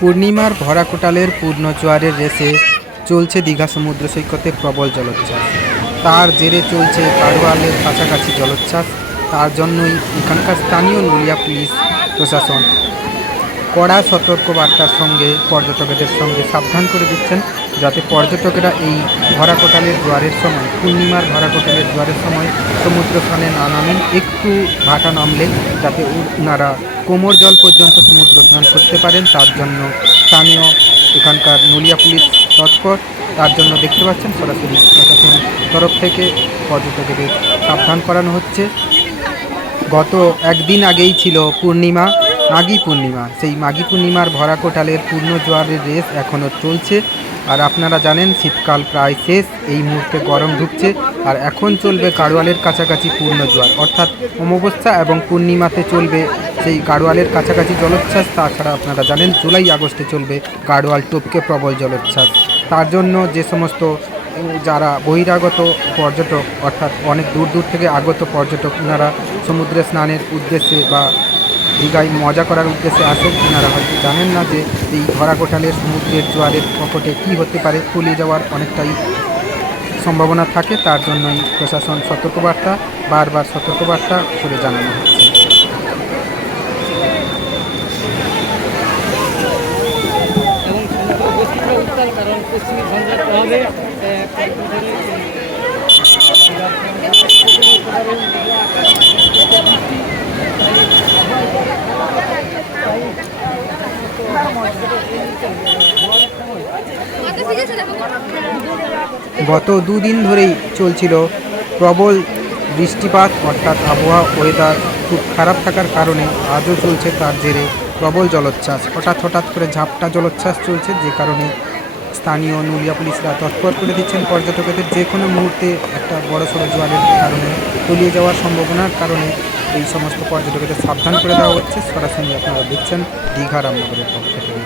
পূর্ণিমার ভরা কোটালের পূর্ণ জোয়ারের রেসে চলছে দীঘা সমুদ্র সৈকতে প্রবল জলোচ্ছ্বাস। তার জেরে চলছে কারওয়ালের কাছাকাছি জলোচ্ছ্বাস। তার জন্যই এখানকার স্থানীয় নলিয়া পুলিশ প্রশাসন কড়া সতর্কবার্তার সঙ্গে পর্যটকদের সঙ্গে সাবধান করে দিচ্ছেন, যাতে পর্যটকেরা এই ভরা কোটালের জোয়ারের সময়, পূর্ণিমার ভরা কোটালের জোয়ারের সময় সমুদ্র স্নানে না নামেন, একটু ভাটা নামলে যাতে ওনারা কোমর জল পর্যন্ত সমুদ্র স্নান করতে পারেন, তার জন্য স্থানীয় এখানকার নলিয়া পুলিশ তৎপর। তার জন্য দেখতে পাচ্ছেন সরাসরি প্রশাসন তরফ থেকে পর্যটকদের সাবধান করানো হচ্ছে। গত একদিন আগেই ছিল পূর্ণিমা, মাঘী পূর্ণিমা। সেই মাঘী পূর্ণিমার ভরা কোটালের পূর্ণ জোয়ারের রেস এখনও চলছে। আর আপনারা জানেন শীতকাল প্রায় শেষ, এই মুহূর্তে গরম ঢুকছে আর এখন চলবে কারওয়ালের কাছাকাছি পূর্ণ জোয়ার। অর্থাৎ অমাবস্যা এবং পূর্ণিমাতে চলবে সেই গাড়োয়ালের কাছাকাছি জলোচ্ছ্বাস, তাছাড়া আপনারা জানেন জুলাই আগস্টে চলবে গাড়োয়াল টপকে প্রবল জলোচ্ছ্বাস। তার জন্য যে সমস্ত যারা বহিরাগত পর্যটক, অর্থাৎ অনেক দূর দূর থেকে আগত পর্যটক ওনারা সমুদ্রে স্নানের উদ্দেশ্যে বা দীঘায় মজা করার উদ্দেশ্যে আসেন ওনারা হয়তো জানেন না যে এই কোটালের সমুদ্রের জোয়ারের প্রকটে কী হতে পারে তলিয়ে যাওয়ার অনেকটাই সম্ভাবনা থাকে। তার জন্যই প্রশাসন সতর্কবার্তা, বারবার সতর্কবার্তা করে জানানো হচ্ছে। কারণ প্রভাবে গত দুদিন ধরেই চলছিল প্রবল বৃষ্টিপাত, অর্থাৎ আবহাওয়া ওয়েদার খুব খারাপ থাকার কারণে আজও চলছে তার জেরে প্রবল জলোচ্ছ্বাস। হঠাৎ হঠাৎ করে ঝাপটা জলোচ্ছ্বাস চলছে, যে কারণে স্থানীয় নলিয়া পুলিশরা তৎপর করে দিচ্ছেন পর্যটকদের। যে কোনো মুহূর্তে একটা বড় সড়ো জোয়ারের কারণে তলিয়ে যাওয়ার সম্ভাবনার কারণে এই সমস্ত পর্যটকদের সাবধান করে দেওয়া হচ্ছে। সরাসরি আপনারা দেখছেন দীঘা রামনগরের পক্ষ থেকে।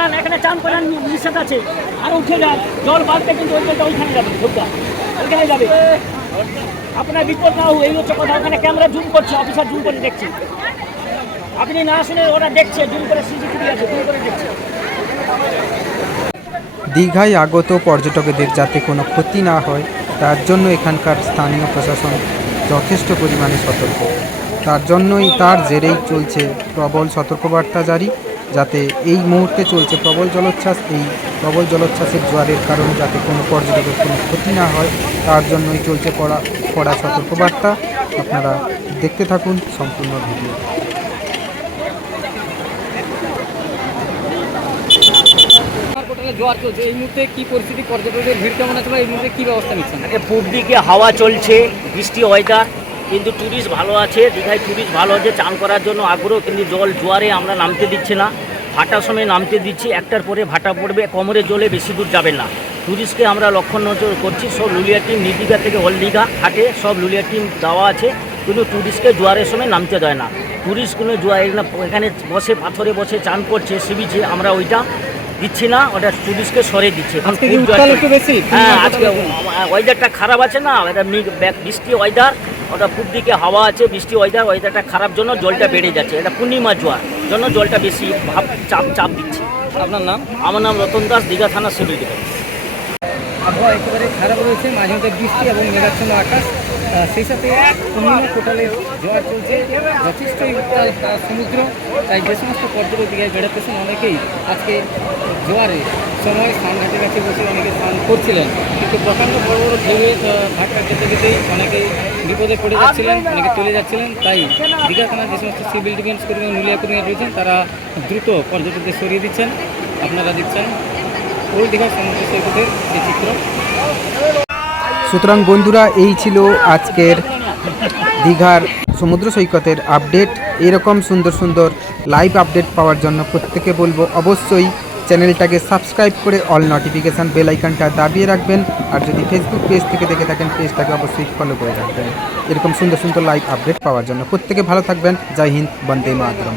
যান এখানে চান করার নিষেধ আছে। আরও উঠে যান, জল বাড়তে কিন্তু ওই জলটা ওইখানে যাবে ঢুকটা ওইখানে যাবে। আপনার বিপদ না এই হচ্ছে কথা, ওখানে ক্যামেরা জুম করছে অফিসার জুম করে দেখছে। আপনি না শুনে ওরা দেখছে জুম করে সিসিটিভি আছে জুম করে দেখছে। দীঘায় আগত পর্যটকদের যাতে কোনো ক্ষতি না হয়, তার জন্য এখানকার স্থানীয় প্রশাসন যথেষ্ট পরিমাণে সতর্ক। তার জন্যই তার জেরেই চলছে প্রবল সতর্কবার্তা জারি। যাতে এই মুহূর্তে চলছে প্রবল জলোচ্ছ্বাস এই প্রবল জলোচ্ছ্বাসের জোয়ারের কারণে যাতে কোনো পর্যটকের কোনো ক্ষতি না হয় তার জন্যই চলছে কড়া কড়া সতর্কবার্তা। আপনারা দেখতে থাকুন সম্পূর্ণ ভিডিও। জোয়ার চলছে। এই মুহূর্তে কি পরিস্থিতি? পর্যটকদের ভিড় কেমন আছে এই মুহূর্তে কি ব্যবস্থা নিচ্ছেন? পূব দিকে হাওয়া চলছে বৃষ্টি ওয়েদার কিন্তু ট্যুরিস্ট ভালো আছে দীঘায় ট্যুরিস্ট ভালো আছে চান করার জন্য আগ্রহ কিন্তু জল জোয়ারে আমরা নামতে দিচ্ছি না। ভাটার সময় নামতে দিচ্ছি একটার পরে ভাটা পড়বে কোমরে জলে বেশি দূর যাবে না। ট্যুরিস্টকে আমরা লক্ষ্য নজর করছি সব লুলিয়া টিম নিদিঘা থেকে হলদিঘা হাটে সব লুলিয়া টিম দেওয়া আছে কিন্তু ট্যুরিস্টকে জোয়ারের সময় নামতে দেয় না। ট্যুরিস্ট কোনো জোয়ার এখানে বসে পাথরে বসে চান করছে সি বিচে আমরা ওইটা দিচ্ছি না ওটা ট্যুরিস্টকে সরে দিচ্ছি। হ্যাঁ আজকে ওয়েদারটা খারাপ আছে না এটা বৃষ্টি ওয়েদার ওটা পূব দিকে হাওয়া আছে বৃষ্টি ওয়েদার ওয়েদারটা খারাপ জন্য জলটা বেড়ে যাচ্ছে। এটা পূর্ণিমা জোয়ার জন্য জলটা বেশি ভাব চাপ চাপ দিচ্ছে। আপনার নাম? আমার নাম রতন দাস দীঘা থানা সিভিল ডিফেন্স আবহাওয়া একেবারে খারাপ রয়েছে মাঝে মধ্যে বৃষ্টি এবং মেঘাচ্ছন্ন আকাশ। সেই সাথে পূর্ণিমা কোটালে জোয়ার চলছে। যথেষ্টই সমুদ্র, তাই যে সমস্ত পর্যটক দীঘায় বেড়াতেছেন অনেকেই আজকে জোয়ারে সময় স্নান ঘাটে কাছে বসে অনেকে স্নান করছিলেন। কিন্তু প্রকাণ্ড বড় বড় ঢেউয়ে ঘাটটা যেতে যেতেই অনেকেই বিপদে পড়ে যাচ্ছিলেন, অনেকে চলে যাচ্ছিলেন। তাই দীঘা থানার যে সমস্ত সিভিল ডিফেন্স কর্মী নুলিয়া কর্মী রয়েছেন, তারা দ্রুত পর্যটকদের সরিয়ে দিচ্ছেন, আপনারা দিচ্ছেন ওই দীঘার সমুদ্র সৈকতের এই চিত্র। সুতরাং বন্ধুরা, এই ছিল আজকের দীঘার সমুদ্র সৈকতের আপডেট। এরকম সুন্দর সুন্দর লাইভ আপডেট পাওয়ার জন্য প্রত্যেকে বলব, অবশ্যই চ্যানেলটাকে সাবস্ক্রাইব করে অল নোটিফিকেশান বেল আইকনটা দাবিয়ে রাখবেন। আর যদি ফেসবুক পেজ থেকে দেখে থাকেন পেজটাকে অবশ্যই ফলো করে রাখবেন। এরকম সুন্দর সুন্দর লাইভ আপডেট পাওয়ার জন্য প্রত্যেকে ভালো থাকবেন। জয় হিন্দ, বন্দে মাতরম।